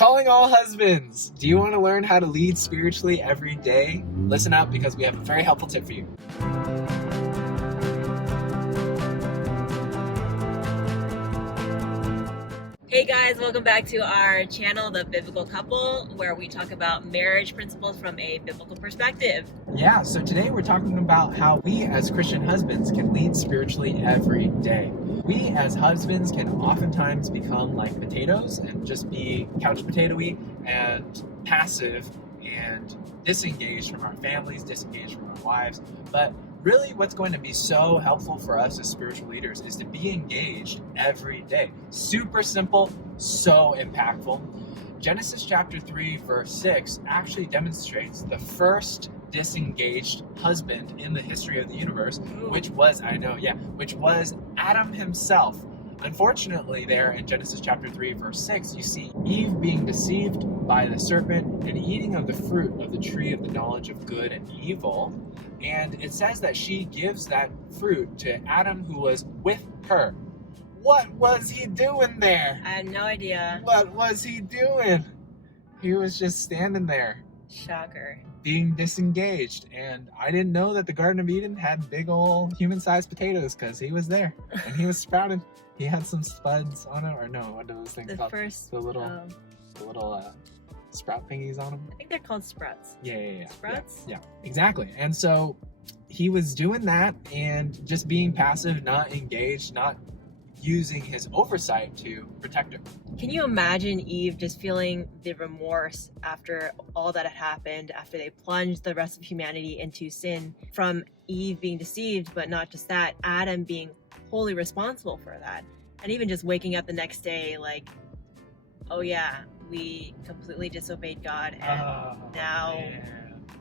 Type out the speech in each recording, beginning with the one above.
Calling all husbands! Do you want to learn how to lead spiritually every day? Listen up because we have a very helpful tip for you. Hey guys, welcome back to our channel, The Biblical Couple, where we talk about marriage principles from a biblical perspective. Yeah, so today we're talking about how we as Christian husbands can lead spiritually every day. We as husbands can oftentimes become like potatoes and just be couch potato-y and passive and disengaged from our families, disengaged from our wives. But really what's going to be so helpful for us as spiritual leaders is to be engaged every day. Super simple, so impactful. Genesis chapter 3 verse 6 actually demonstrates the first disengaged husband in the history of the universe, which was Adam himself. Unfortunately, there in Genesis chapter 3 verse 6, you see Eve being deceived by the serpent and eating of the fruit of the tree of the knowledge of good and evil. And it says that she gives that fruit to Adam, who was with her. What was he doing there? I had no idea. What was he doing? He was just standing there, Shocker. being disengaged. And I didn't know that the Garden of Eden had big old human-sized potatoes because he was there and he was sprouting. He had some spuds on it, or no, what are those things called? The little sprout thingies on them. I think they're called sprouts. Yeah. Sprouts? Yeah, exactly. And so he was doing that and just being passive, not engaged, not using his oversight to protect her. Can you imagine Eve just feeling the remorse after all that had happened, after they plunged the rest of humanity into sin, from Eve being deceived, but not just that, Adam being wholly responsible for that, and even just waking up the next day like, oh yeah, we completely disobeyed God, and now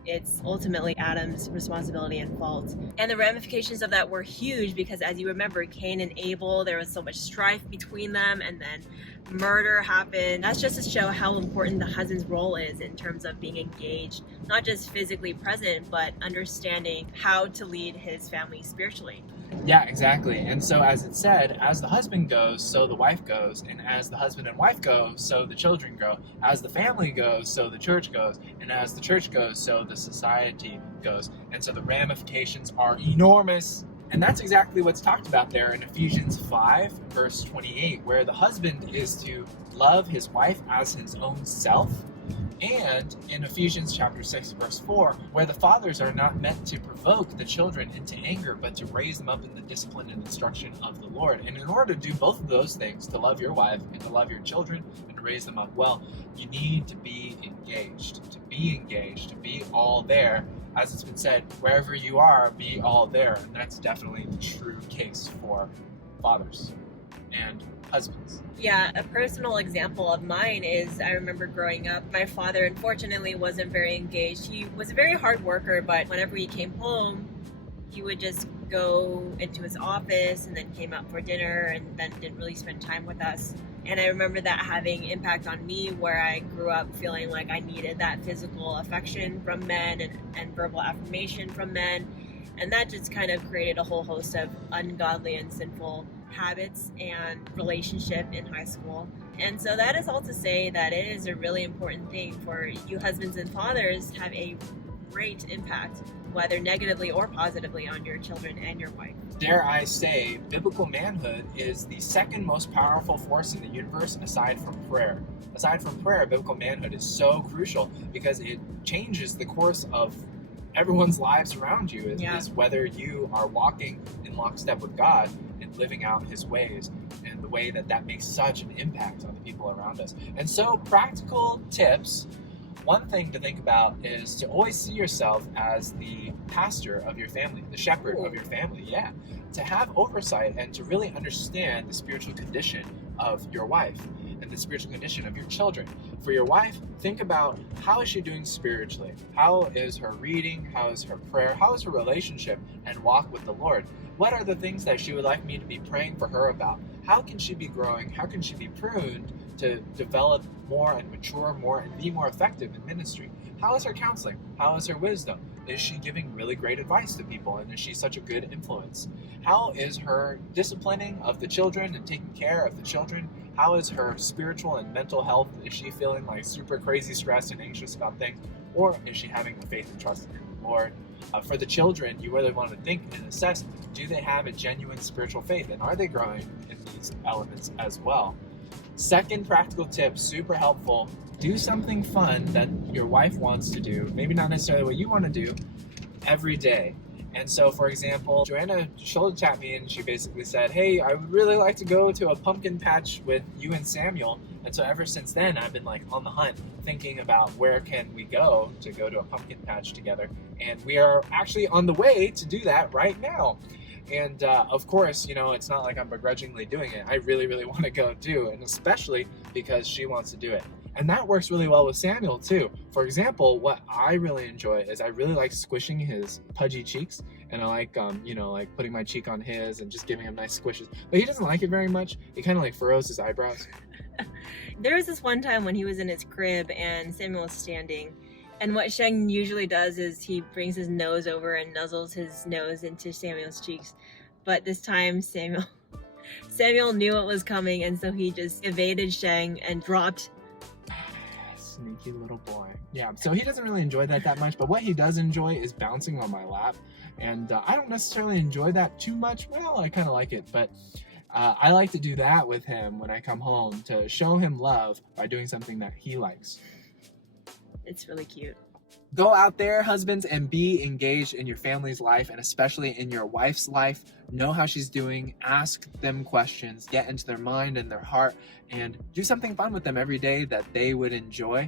it's ultimately Adam's responsibility and fault. And the ramifications of that were huge because, as you remember, Cain and Abel, there was so much strife between them, and then murder happened. That's just to show how important the husband's role is in terms of being engaged, not just physically present, but understanding how to lead his family spiritually. Yeah, exactly. And so as it said, as the husband goes, so the wife goes. And as the husband and wife go, so the children grow. As the family goes, so the church goes. And as the church goes, so the society goes. And so the ramifications are enormous. And that's exactly what's talked about there in Ephesians 5, verse 28, where the husband is to love his wife as his own self. And in Ephesians chapter 6, verse 4, where the fathers are not meant to provoke the children into anger, but to raise them up in the discipline and instruction of the Lord. And in order to do both of those things, to love your wife and to love your children and to raise them up well, you need to be engaged. To be all there. As it's been said, wherever you are, be all there. And that's definitely the true case for fathers and husbands. Yeah, a personal example of mine is I remember growing up, my father unfortunately wasn't very engaged. He was a very hard worker, but whenever he came home, he would just go into his office and then came out for dinner and then didn't really spend time with us. And I remember that having impact on me, where I grew up feeling like I needed that physical affection from men and verbal affirmation from men. And that just kind of created a whole host of ungodly and sinful habits and relationship in high school. And so that is all to say that it is a really important thing for you husbands and fathers to have a great impact, whether negatively or positively, on your children and your wife. Dare I say, biblical manhood is the second most powerful force in the universe aside from prayer. Aside from prayer, biblical manhood is so crucial because it changes the course of everyone's lives around you. Is whether you are walking in lockstep with God and living out his ways, and the way that makes such an impact on the people around us. And so practical tips. One thing to think about is to always see yourself as the pastor of your family, the shepherd of your family. Yeah. To have oversight and to really understand the spiritual condition of your wife and the spiritual condition of your children. For your wife, think about, how is she doing spiritually? How is her reading? How is her prayer? How is her relationship and walk with the Lord? What are the things that she would like me to be praying for her about? How can she be growing? How can she be pruned to develop more and mature more and be more effective in ministry? How is her counseling? How is her wisdom? Is she giving really great advice to people, and is she such a good influence? How is her disciplining of the children and taking care of the children? How is her spiritual and mental health? Is she feeling like super crazy stressed and anxious about things? Or is she having the faith and trust in the Lord? For the children, you really want to think and assess, do they have a genuine spiritual faith? And are they growing in these elements as well? Second practical tip, super helpful. Do something fun that your wife wants to do, maybe not necessarily what you want to do, every day. And so, for example, Joanna shoulder tapped me and she basically said, hey, I would really like to go to a pumpkin patch with you and Samuel. And so ever since then, I've been like on the hunt, thinking about where can we go to a pumpkin patch together. And we are actually on the way to do that right now. And of course, you know, it's not like I'm begrudgingly doing it. I really, really want to go too, and especially because she wants to do it. And that works really well with Samuel too. For example, what I really enjoy is I really like squishing his pudgy cheeks, and I like, you know, like putting my cheek on his and just giving him nice squishes. But he doesn't like it very much. He kind of like furrows his eyebrows. There was this one time when he was in his crib and Samuel was standing, and what Sheng usually does is he brings his nose over and nuzzles his nose into Samuel's cheeks. But this time Samuel knew what was coming, and so he just evaded Sheng and dropped. Sneaky little boy. Yeah, so he doesn't really enjoy that much, but what he does enjoy is bouncing on my lap. And I don't necessarily enjoy that too much. Well, I kind of like it, but I like to do that with him when I come home to show him love by doing something that he likes. It's really cute. Go out there, husbands, and be engaged in your family's life, and especially in your wife's life. Know how she's doing, ask them questions, get into their mind and their heart, and do something fun with them every day that they would enjoy,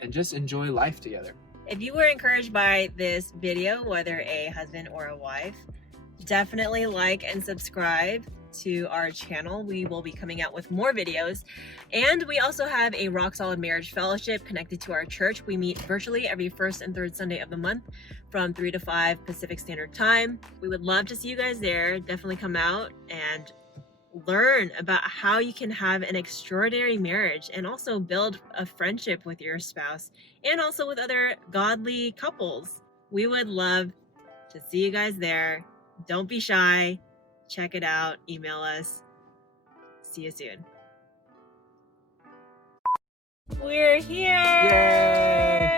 and just enjoy life together. If you were encouraged by this video, whether a husband or a wife, definitely like and subscribe to our channel. We will be coming out with more videos, and we also have a Rock Solid Marriage Fellowship connected to our church. We meet virtually every first and third Sunday of the month from 3 to 5 Pacific Standard Time. We would love to see you guys there. Definitely come out and learn about how you can have an extraordinary marriage and also build a friendship with your spouse and also with other godly couples. We would love to see you guys there. Don't be shy. Check it out. Email us. See you soon. We're here! Yay!